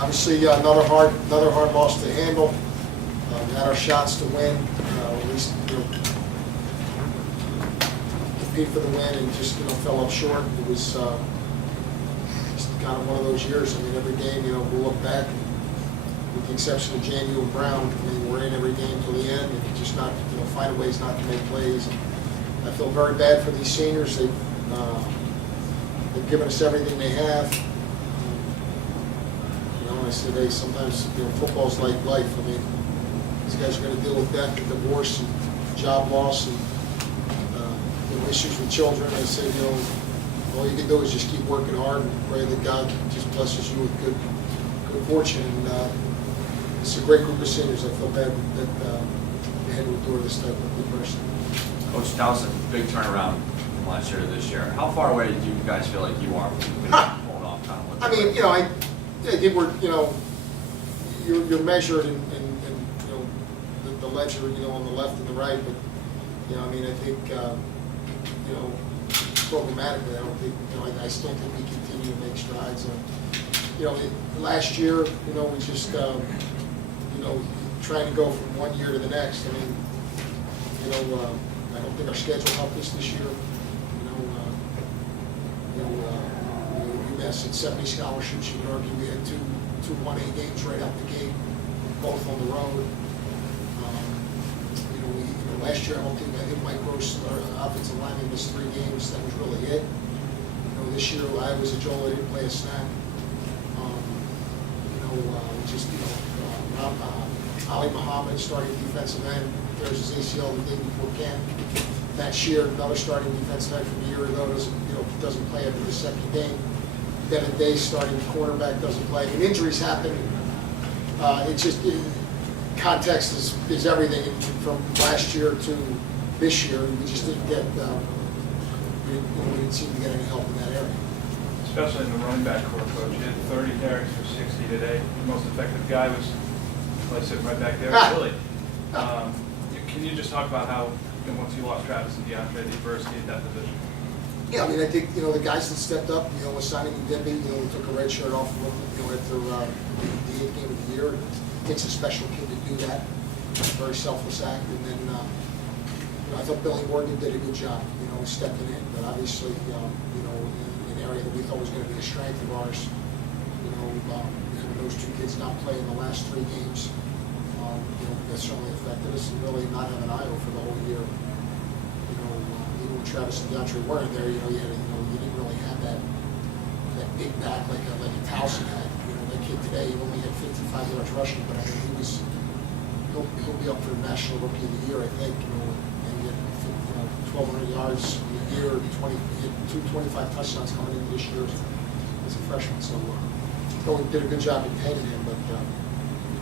Obviously, another hard loss to handle. We had our shots to win, at least compete for the win, and just fell up short. It was just kind of one of those years. I mean, every game, we'll look back, with the exception of Jamie and Brown. I mean, we're in every game till the end, and just not find ways not to make plays. And I feel very bad for these seniors. They've given us everything they have. I said, hey, sometimes football's like life. I mean, these guys are going to deal with death and divorce and job loss and issues with children. I said, all you can do is just keep working hard and pray that God just blesses you with good fortune. And it's a great group of seniors. I feel bad that they had to endure this type of adversity. Coach Towson, big turnaround from last year to this year. How far away do you guys feel like you are from pulling off kind of what I mean, I think we're, you're measured in the ledger, on the left and the right, but, I mean, I think, programmatically, I don't think, I still think we continue to make strides. Last year, we just, trying to go from one year to the next. I mean, I don't think our schedule helped us this year. UMass had 70 scholarships. You could argue we had two 1A games right out the gate, both on the road. Last year I think Mike Gross, our offensive lineman, missed 3 games. That was really it. This year I was a Joel. I didn't play a snap. Ali Muhammad, starting defensive end, there's his ACL the day before camp. That year, another starting defensive end from a year ago doesn't play after the second game. Devin Day, starting cornerback, doesn't play. I mean, injuries happen. Context is everything. From last year to this year, we just didn't get. We didn't seem to get any help in that area. Especially in the running back core, coach. You had 30 carries for 60 today. The most effective guy was sitting right back there, Billy. Can you just talk about how, once you lost Travis and DeAndre, the adversity at that position? Yeah, I mean, I think, the guys that stepped up, with signing Debbie, we took a red shirt off of him, after the 8th game of the year. It takes a special kid to do that. It's a very selfless act. And then, I thought Billy Morgan did a good job, stepping in. But obviously, an area that we thought was going to be a strength of ours, having those 2 kids not play in the last 3 games, that certainly affected us, and really not having Io for the whole year. Even when Travis and DeAndre weren't there, you didn't really have that big back like a Towson had. That kid today, he only had 55 yards rushing, but I mean, he'll be up for the National Rookie of the Year, I think. And he had 1,200 yards in a year, he had 225 touchdowns coming into this year as a freshman. So we did a good job containing him, but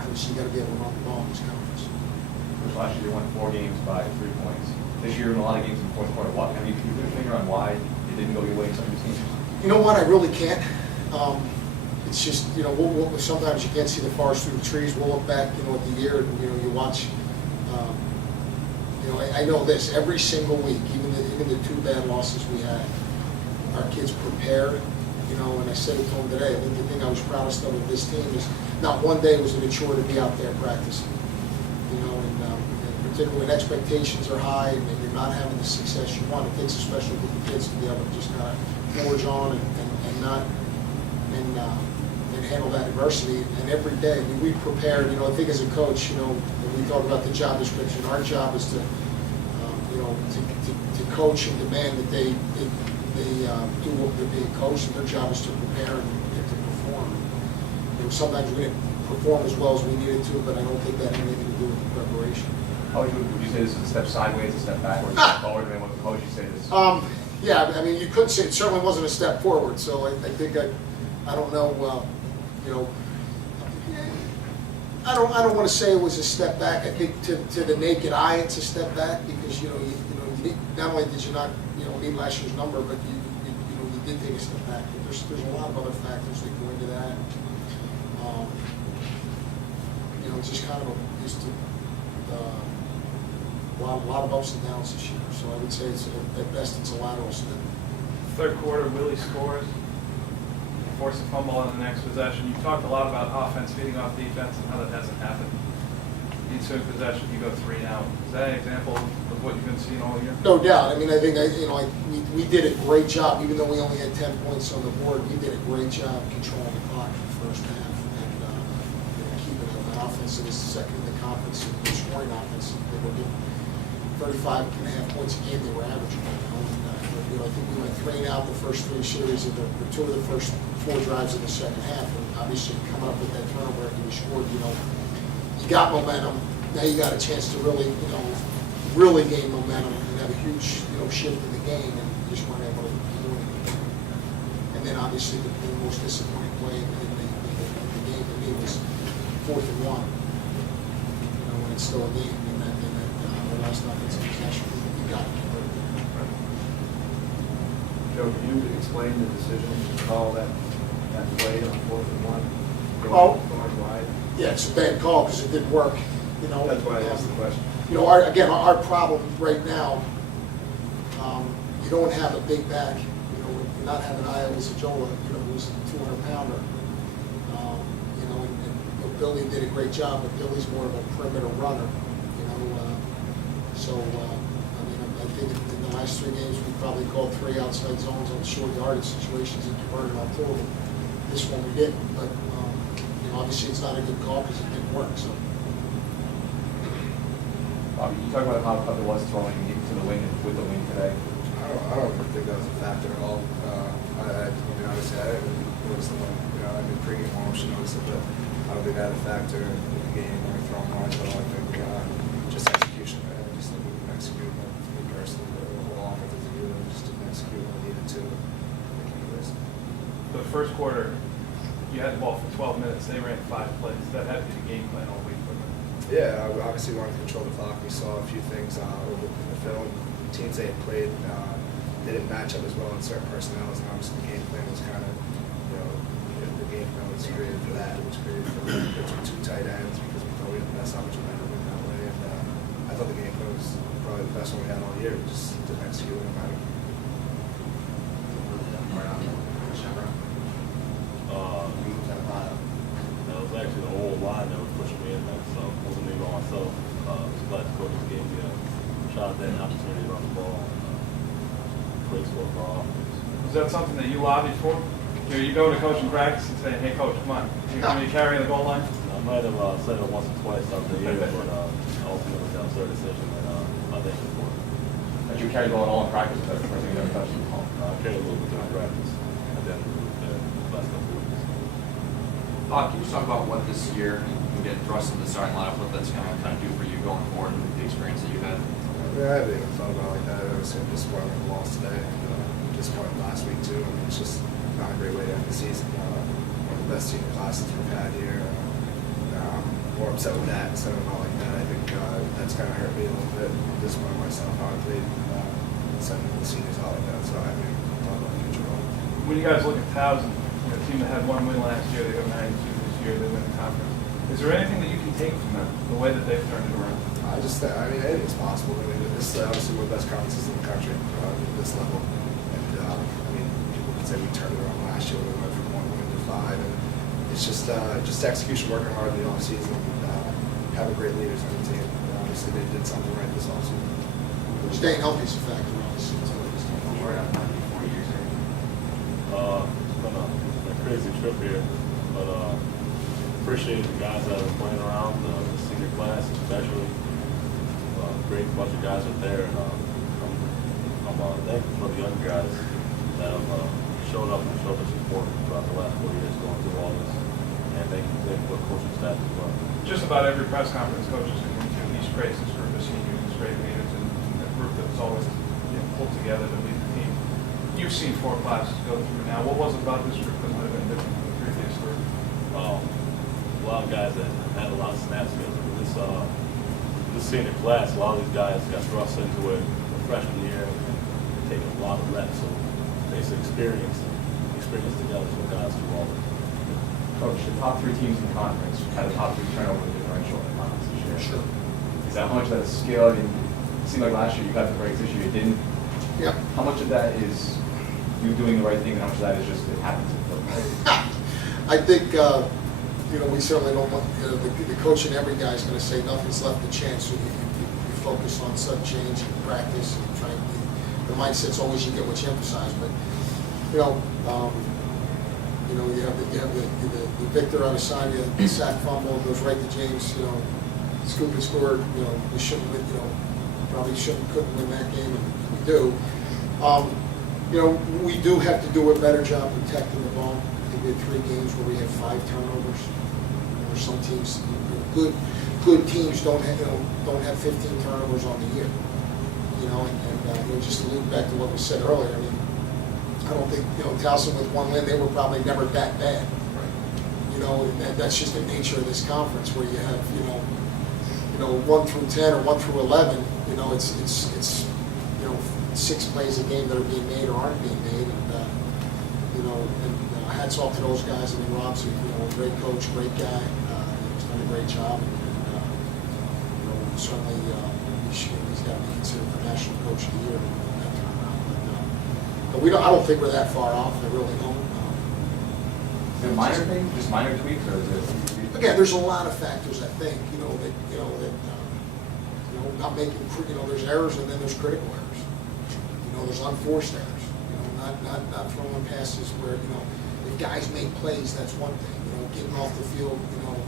obviously you got to be able to run the ball in this conference. Last year, they won 4 games by 3 points. This year, in a lot of games in the fourth quarter. Can you put a finger on why it didn't go your way in some of these games? You know what? I really can't. It's just, sometimes you can't see the forest through the trees. We'll look back, at the year, and, you watch. I know this, every single week, even the 2 bad losses we had, our kids prepared, and I said it to them today. I think the thing I was proudest of this team is not one day was it a chore to be out there practicing. And particularly when expectations are high and you're not having the success you want, it takes a special group of kids to be able to just kind of forge on and handle that adversity. And every day, we prepared. I think as a coach, when we talk about the job description, our job is to coach and demand that they do what they're being coached, and their job is to prepare and to perform. Sometimes we didn't perform as well as we needed to, but I don't think that had anything to do with the preparation. How would you say this is a step sideways, a step backwards, a step forward? And what the coach you say this? Yeah, I mean, you couldn't say it certainly wasn't a step forward. So I think I don't know. I don't want to say it was a step back. I think to the naked eye, it's a step back because you not only did you not need last year's number, but you did take a step back. But there's a lot of other factors that go into that. It's just kind of a lot of ups and downs this year. So I would say at best it's a lateral step. Third quarter, Willie scores. force a fumble on the next possession. You talked a lot about offense feeding off defense and how that hasn't happened. In certain possession, you go 3 and out. Is that an example of what you've been seeing all year? No doubt. I mean, I think, we did a great job, even though we only had 10 points on the board, we did a great job controlling the clock in the first half and keeping an offense in the second in the conference, and scoring offense. They were getting 35.5 points a game they were averaging. I think we went 3 and out the first 3 series of the 2 of the first 4 drives of the second half, and obviously coming up with that turnover after we scored, you got momentum. Now you got a chance to really, really gain momentum and have a huge, shift in the game, and you just weren't able to do it. And then obviously the most disappointing play in the game to me was 4th and 1. When it's still a game, and then the last offensive possession, you got to convert it. Joe, can you explain the decision to call that play on 4th and 1? Going wide? Yeah, it's a bad call because it didn't work. That's why I asked the question. Our problem right now, you don't have a big back. You're not having Iowa Zajola, who's a 200-pounder. And Billy did a great job, but Billy's more of a perimeter runner. I think in the last 3 games we probably called 3 outside zones on short yardage situations and converted on 2 of them. This one we didn't, but obviously it's not a good call because it didn't work. So. Bobby, you talk about how tough it was throwing into the wing with the wing today. I don't think that was a factor at all. Obviously, I didn't notice the wing. I mean, pregame motion noticed it, but I don't think that had a factor in the game when we throw wide at all. I think just execution. I just think we didn't execute. Me personally, the whole offensive unit just didn't execute when we needed to. The first quarter, you had the ball for 12 minutes. They ran 5 plays. That had to be the game plan all week for them. Yeah, we obviously wanted to control the clock. We saw a few things over in the film. Teams they had played, they didn't match up as well in certain personnel. And obviously the game plan was kind of, the game plan was created for that. It was created for pitching 2 tight ends because we thought we had the best opportunity to win that way. And I thought the game plan was probably the best one we had all year. We just didn't execute it. That was actually the whole line that was pushing me in there, so it wasn't me by myself. Glad the coaches gave me a shot at that opportunity to run the ball and play score for our offense. Was that something that you lobbied for? You go to coach in practice and say, hey, coach, come on. You want me to carry the goal line? I might have said it once or twice throughout the year, but ultimately that was their decision, and I thank them for it. Did you carry the ball at all in practice? That's the first thing you ever touched? I carried a little bit during practice, and then the last couple of weeks. Bob, can you talk about what this year, you get thrust into the starting lineup, what that's going to kind of do for you going forward with the experience that you've had? I haven't even thought about it like that. I was disappointed with the loss today. Disappointed last week too. I mean, it's just not a great way to end the season. One of the best senior classes we've had here. More upset with that instead of not like that. I think that's kind of hurt me a little bit. Disappointed myself how I played sending the seniors out like that. So I haven't even thought about the future at all. When you guys look at Towson, a team that had 1 win last year, they go 9-2 this year, they win the conference. Is there anything that you can take from them, the way that they've turned it around? I mean, anything's possible. I mean, this is obviously one of the best conferences in the country at this level. And I mean, people can say we turned it around last year. We went from 1 win to 5, and it's just execution, working hard in the off season, having great leaders on the team. Obviously, they did something right this off season. Staying healthy is a factor, obviously. It's been a crazy trip here, but appreciate the guys that are playing around, the senior class especially. Great bunch of guys are there, and I'm thankful for the young guys that have showed up and showed us support throughout the last 4 years going through all this, and thank you for the coaching staff as well. Just about every press conference, coaches are going to these praise this group of seniors, these great leaders, and a group that was always pulled together to lead the team. You've seen 4 classes go through now. What was it about this group that might have been different from the previous group? A lot of guys that have had a lot of snaps together. This senior class, a lot of these guys got thrust into it the freshman year and taking a lot of reps. So basically experience together for guys through all of it. Coach, the top 3 teams in the conference had a top 3 turnover differential in the conference this year. Sure. Is that how much of that is skill? I mean, it seemed like last year you got the breaks, this year you didn't. Yeah. How much of that is you doing the right thing, and how much of that is just it happens in football? I think, you know, we certainly don't want, you know, the coach and every guy is gonna say nothing's left to chance, so you focus on sudden change and practice and try and, the mindset's always you get what you emphasize, but, you know, you have the Victor on a side, the sack fumble, goes right to James, you know, scoop and score, you know, we shouldn't, you know, probably couldn't win that game, and we do. You know, we do have to do a better job protecting the ball. I think we had 3 games where we had 5 turnovers. Or some teams, you know, good teams don't have 15 turnovers on the year. You know, and you know, just to loop back to what was said earlier, I mean, I don't think, you know, Towson with 1 win, they were probably never that bad. You know, and that's just the nature of this conference, where you have, you know, 1 through 10 or 1 through 11. You know, it's you know, 6 plays a game that are being made or aren't being made, and you know, and hats off to those guys. I mean, Rob's, you know, a great coach, great guy. He's done a great job, and you know, certainly he's got to be considered the national coach of the year in that turnaround. But we don't. I don't think we're that far off. I really don't. Is it minor things, just minor tweaks, or is it? Again, there's a lot of factors. I think you know not making, you know, there's errors and then there's critical errors. You know, there's unforced errors. You know, not throwing passes where, you know, if guys make plays, that's one thing. You know, getting off the field, you know,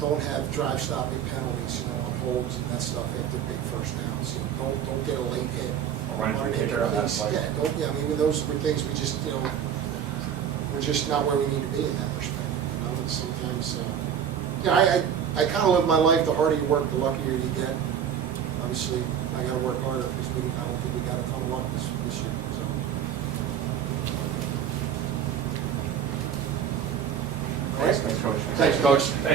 don't have drive stopping penalties, you know, on holds and that stuff after big first downs. You know, don't get a late hit. Running through kicker on that play. Yeah, I mean, those were things we just, you know, we're just not where we need to be in that respect. You know, and sometimes, yeah, I kind of live my life, the harder you work, the luckier you get. Obviously, I got to work harder because I don't think we got a ton of luck this year. So. Thanks, Coach. Thanks, Coach. Thank